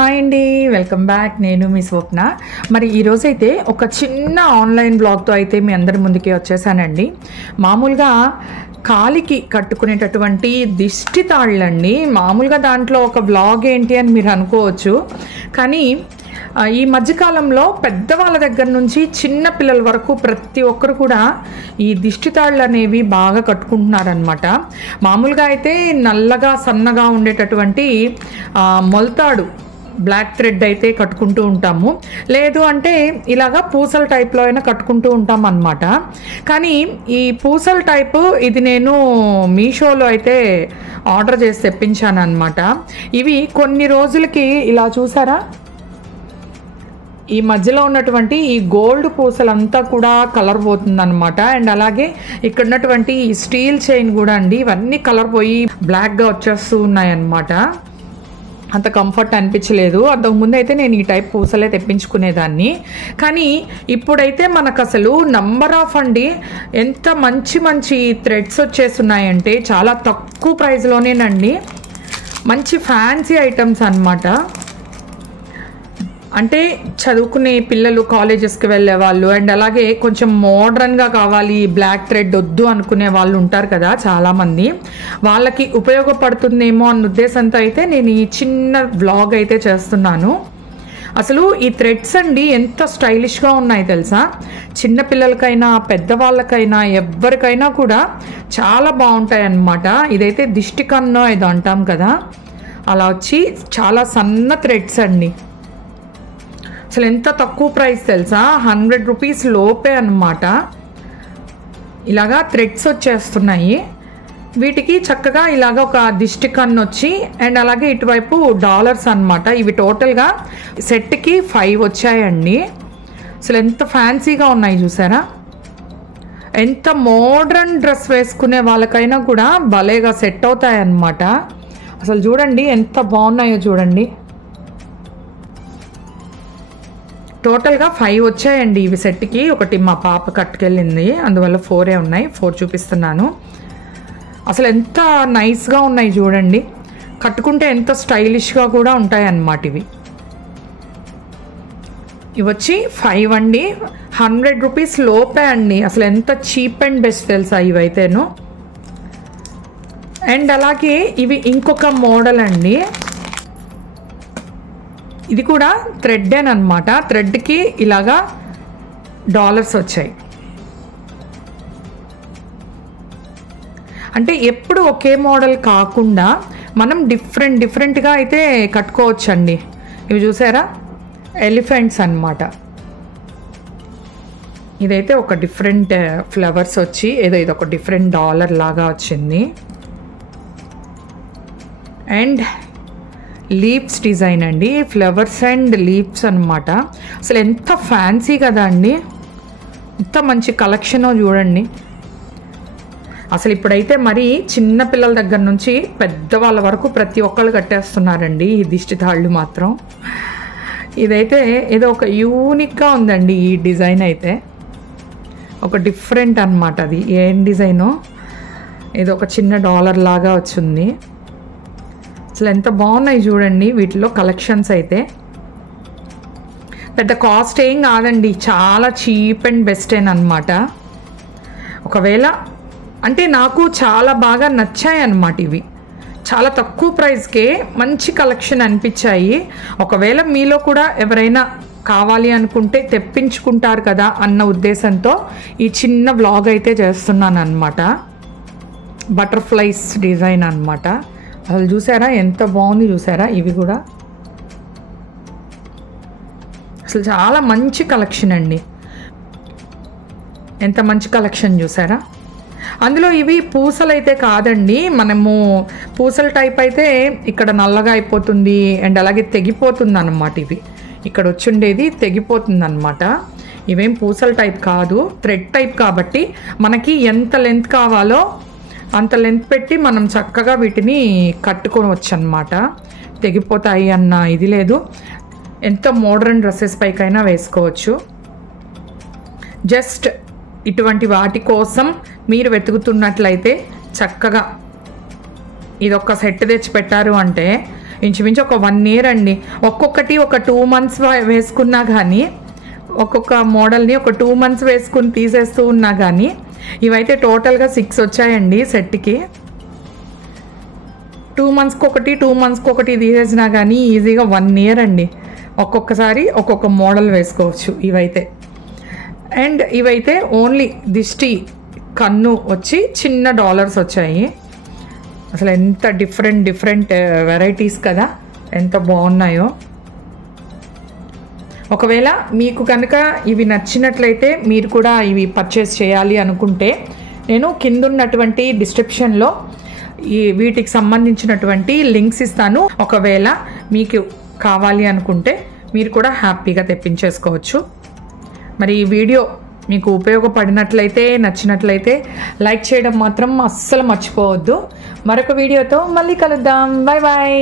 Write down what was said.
Hi అండి, welcome back. నేను మీ స్వప్న. మరి ఈరోజైతే ఒక చిన్న ఆన్లైన్ బ్లాగ్తో అయితే మీ అందరి ముందుకి వచ్చేసానండి. మామూలుగా కాలికి కట్టుకునేటటువంటి దిష్టి తాళ్ళండి. మామూలుగా దాంట్లో ఒక బ్లాగ్ ఏంటి అని మీరు అనుకోవచ్చు, కానీ ఈ మధ్యకాలంలో పెద్దవాళ్ళ దగ్గర నుంచి చిన్న పిల్లల వరకు ప్రతి ఒక్కరు కూడా ఈ దిష్టి తాళ్ళు అనేవి బాగా కట్టుకుంటున్నారనమాట. మామూలుగా అయితే నల్లగా సన్నగా ఉండేటటువంటి మొలతాడు బ్లాక్ థ్రెడ్ అయితే కట్టుకుంటూ ఉంటాము, లేదు అంటే ఇలాగా పూసల టైప్లో అయినా కట్టుకుంటూ ఉంటాం అన్నమాట. కానీ ఈ పూసల టైపు ఇది నేను మీషోలో అయితే ఆర్డర్ చేసి తెప్పించాను అనమాట. ఇవి కొన్ని రోజులకి ఇలా చూసారా, ఈ మధ్యలో ఉన్నటువంటి ఈ గోల్డ్ పూసలంతా కూడా కలర్ పోతుందన్నమాట. అండ్ అలాగే ఇక్కడ ఉన్నటువంటి ఈ స్టీల్ చైన్ కూడా అండి, ఇవన్నీ కలర్ పోయి బ్లాక్గా వచ్చేస్తూ ఉన్నాయన్నమాట. అంత కంఫర్ట్ అనిపించలేదు. అంతకుముందు అయితే నేను ఈ టైప్ పూసలే తెప్పించుకునేదాన్ని, కానీ ఇప్పుడైతే మనకు అసలు నంబర్ ఆఫ్ అండి ఎంత మంచి మంచి థ్రెడ్స్ వచ్చేస్తున్నాయంటే చాలా తక్కువ ప్రైస్లోనేనండి. మంచి ఫ్యాన్సీ ఐటమ్స్ అన్నమాట. అంటే చదువుకునే పిల్లలు, కాలేజెస్కి వెళ్ళే వాళ్ళు, అండ్ అలాగే కొంచెం మోడ్రన్గా కావాలి, బ్లాక్ థ్రెడ్ వద్దు అనుకునే వాళ్ళు ఉంటారు కదా చాలామంది, వాళ్ళకి ఉపయోగపడుతుందేమో అన్న ఉద్దేశంతో అయితే నేను ఈ చిన్న వ్లాగ్ అయితే చేస్తున్నాను. అసలు ఈ థ్రెడ్స్ అండి ఎంత స్టైలిష్గా ఉన్నాయి తెలుసా. చిన్నపిల్లలకైనా పెద్దవాళ్ళకైనా ఎవరికైనా కూడా చాలా బాగుంటాయి అన్నమాట. ఇదైతే దిష్టి కన్నో ఏదో అంటాం కదా, అలా వచ్చి చాలా సన్న థ్రెడ్స్ అండి. అసలు ఎంత తక్కువ ప్రైస్ తెలుసా, 100 రూపీస్ లోపే అన్నమాట. ఇలాగా థ్రెడ్స్ వచ్చేస్తున్నాయి. వీటికి చక్కగా ఇలాగ ఒక దిష్టి కన్ను వచ్చి, అండ్ అలాగే ఇటువైపు డాలర్స్ అన్నమాట. ఇవి టోటల్గా సెట్కి 5 వచ్చాయండి. అసలు ఎంత ఫ్యాన్సీగా ఉన్నాయి చూసారా. ఎంత మోడ్రన్ డ్రెస్ వేసుకునే వాళ్ళకైనా కూడా భలేగా సెట్ అవుతాయి అన్నమాట. అసలు చూడండి ఎంత బాగున్నాయో చూడండి. టోటల్గా 5 వచ్చాయండి ఇవి సెట్కి. ఒకటి మా పాప కట్టుకెళ్ళింది, అందువల్ల 4 ఉన్నాయి. 4 చూపిస్తున్నాను. అసలు ఎంత నైస్గా ఉన్నాయి చూడండి. కట్టుకుంటే ఎంత స్టైలిష్గా కూడా ఉంటాయి అన్నమాట. ఇవి వచ్చి 5 అండి, 100 రూపీస్ లోపే అండి. అసలు ఎంత చీప్ అండ్ బెస్ట్ తెలుసా ఇవైతేను. అండ్ అలాగే ఇవి ఇంకొక మోడల్ అండి. ఇది కూడా థ్రెడ్డేనమాట. థ్రెడ్కి ఇలాగా డాలర్స్ వచ్చాయి. అంటే ఎప్పుడు ఒకే మోడల్ కాకుండా మనం డిఫరెంట్గా అయితే కట్టుకోవచ్చండి. ఇవి చూసారా, ఎలిఫెంట్స్ అన్నమాట. ఇదైతే ఒక డిఫరెంట్ ఫ్లవర్స్ వచ్చి ఇది ఒక డిఫరెంట్ డాలర్ లాగా వచ్చింది. అండ్ లీవ్స్ డిజైన్ అండి, ఫ్లవర్స్ అండ్ లీవ్స్ అన్నమాట. అసలు ఎంత ఫ్యాన్సీ కదా అండి, ఎంత మంచి కలెక్షనో చూడండి. అసలు ఇప్పుడైతే మరి చిన్న పిల్లల దగ్గర నుంచి పెద్దవాళ్ళ వరకు ప్రతి ఒక్కళ్ళు కట్టేస్తున్నారండి ఈ దిష్టి తాళ్ళు మాత్రం. ఇదైతే ఏదో ఒక యూనిక్గా ఉందండి ఈ డిజైన్ అయితే, ఒక డిఫరెంట్ అన్నమాట. అది ఏం డిజైనో, ఏదో ఒక చిన్న డాలర్ లాగా వచ్చింది. అసలు ఎంత బాగున్నాయి చూడండి వీటిలో కలెక్షన్స్ అయితే. పెద్ద కాస్ట్ ఏం కాదండి, చాలా చీప్ అండ్ బెస్టేనమాట. ఒకవేళ అంటే నాకు చాలా బాగా నచ్చాయి అన్నమాట. ఇవి చాలా తక్కువ ప్రైస్కే మంచి కలెక్షన్ అనిపించాయి. ఒకవేళ మీలో కూడా ఎవరైనా కావాలి అనుకుంటే తెప్పించుకుంటారు కదా అన్న ఉద్దేశంతో ఈ చిన్న వ్లాగ్ అయితే చేస్తున్నాను అన్నమాట. బటర్ఫ్లైస్ డిజైన్ అన్నమాట. అసలు చూసారా ఎంత బాగుంది చూసారా. ఇవి కూడా అసలు చాలా మంచి కలెక్షన్ అండి. ఎంత మంచి కలెక్షన్ చూసారా. అందులో ఇవి పూసలు అయితే కాదండి, మనము పూసల టైప్ అయితే ఇక్కడ నల్లగా అయిపోతుంది అండ్ అలాగే తెగిపోతుంది అన్నమాట. ఇవి ఇక్కడ వచ్చుండేది తెగిపోతుంది అన్నమాట. ఇవేం పూసల టైప్ కాదు, థ్రెడ్ టైప్ కాబట్టి మనకి ఎంత లెంత్ కావాలో అంత లెంత్ పెట్టి మనం చక్కగా వీటిని కట్టుకోవచ్చు అన్నమాట. తెగిపోతాయి అన్న ఇది లేదు. ఎంత మోడర్న్ డ్రెస్సెస్ పైకైనా వేసుకోవచ్చు. జస్ట్ ఇటువంటి వాటి కోసం మీరు వెతుకుతున్నట్లయితే చక్కగా ఇదొక సెట్ తెచ్చి పెట్టారు అంటే ఇంచుమించు ఒక 1 year అండి. ఒక్కొక్కటి ఒక 2 months వేసుకున్నా కానీ, ఒక్కొక్క మోడల్ని ఒక 2 months వేసుకుని తీసేస్తూ ఉన్నా కానీ, ఇవైతే టోటల్గా 6 వచ్చాయండి సెట్కి. 2 monthsకి ఒకటి 2 monthsకి ఒకటి తీసేసినా కానీ ఈజీగా 1 year అండి. ఒక్కొక్కసారి ఒక్కొక్క మోడల్ వేసుకోవచ్చు ఇవైతే. అండ్ ఇవైతే ఓన్లీ దిష్టి కన్ను వచ్చి చిన్న డాలర్స్ వచ్చాయి. అసలు ఎంత డిఫరెంట్ వెరైటీస్ కదా, ఎంత బాగున్నాయో. ఒకవేళ మీకు కనుక ఇవి నచ్చినట్లయితే మీరు కూడా ఇవి పర్చేస్ చేయాలి అనుకుంటే నేను కింద ఉన్నటువంటి డిస్క్రిప్షన్లో వీటికి సంబంధించినటువంటి లింక్స్ ఇస్తాను. ఒకవేళ మీకు కావాలి అనుకుంటే మీరు కూడా హ్యాపీగా తెప్పించేసుకోవచ్చు. మరి ఈ వీడియో మీకు ఉపయోగపడినట్లయితే, నచ్చినట్లయితే లైక్ చేయడం మాత్రం అస్సలు మర్చిపోవద్దు. మరొక వీడియోతో మళ్ళీ కలుద్దాం. Bye bye.